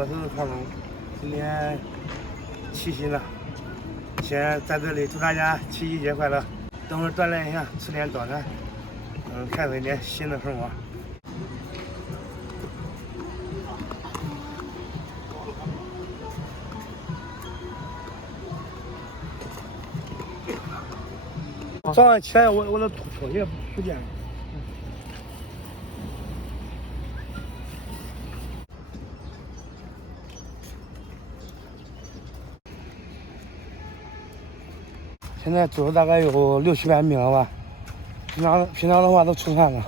我是汤龙，今天七夕了，先在这里祝大家七夕节快乐。等会儿锻炼一下，吃点早餐，开始一点新的生活。早上起来我的拖鞋不见了。现在走了大概有600-700米了吧，平常的话都出汗了，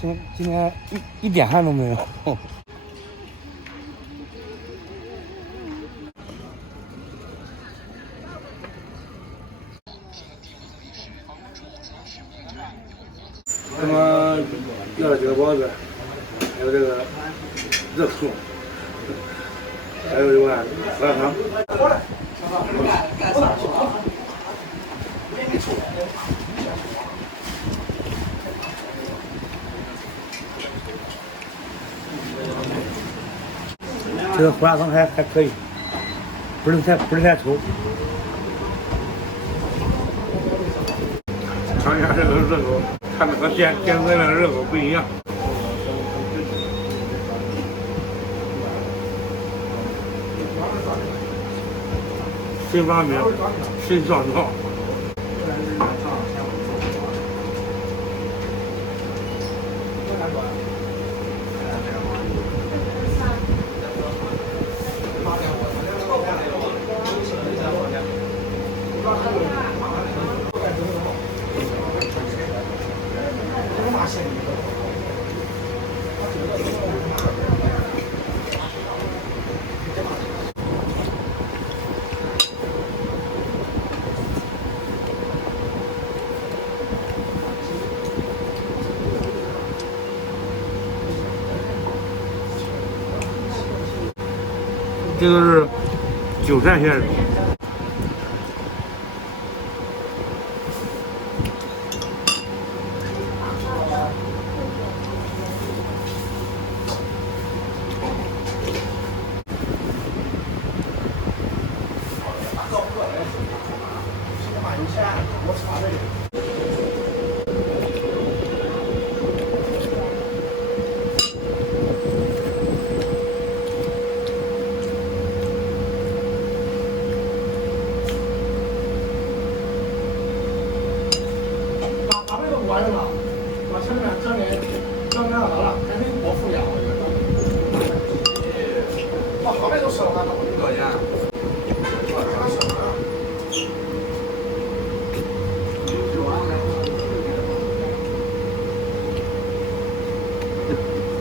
今天一点汗都没有。他们要了几个包子，还有这个热醋，还有一碗胡辣汤。这个胡辣汤还可以，不是太稠。尝一下这个热狗，看着和电视上的热狗不一样。新发明，新创造。这个是韭菜馅的。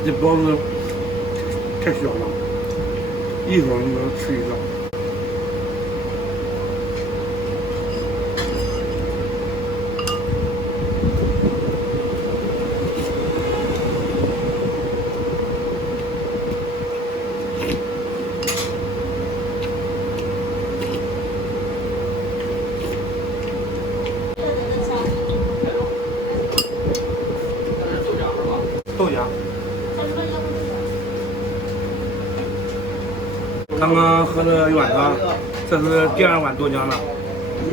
这包子太小了，一口就能吃一个。豆浆。刚刚喝了一碗汤，这是第2碗豆浆了。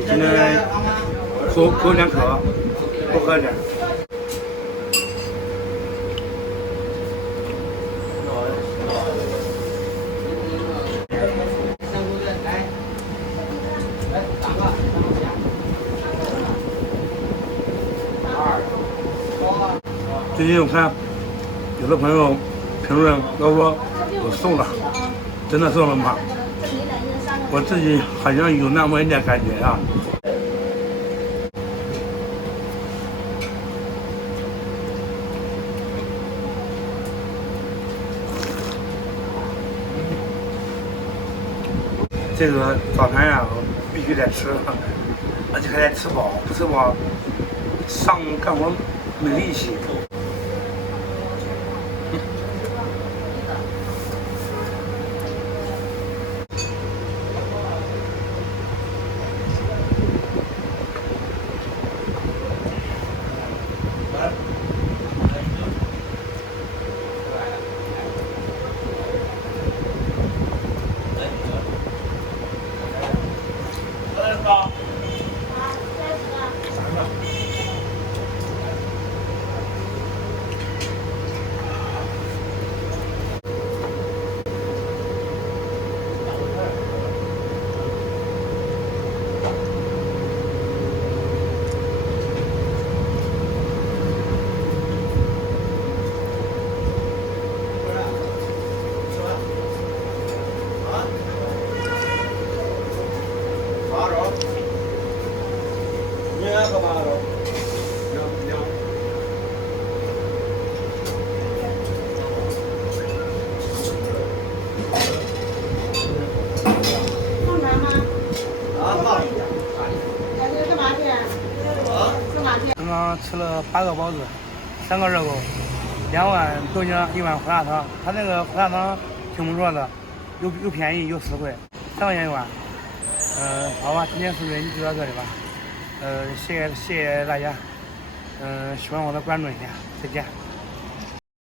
今天口有点渴，多喝点。最近我看有的朋友评论都说我瘦了，真的瘦了吗？我自己好像有那么一点感觉啊。这个早餐呀，我必须得吃，而且还得吃饱，不吃饱上午干活没力气。放盐吗？放一点。干嘛去？干嘛去？刚刚吃了8个包子，3个热狗，2碗豆浆，1碗胡辣汤。他那个胡辣汤挺不错的，又便宜又实惠，3块钱一碗。好吧，今天视频就到这里吧。谢谢大家。喜欢我的关注一下，再见。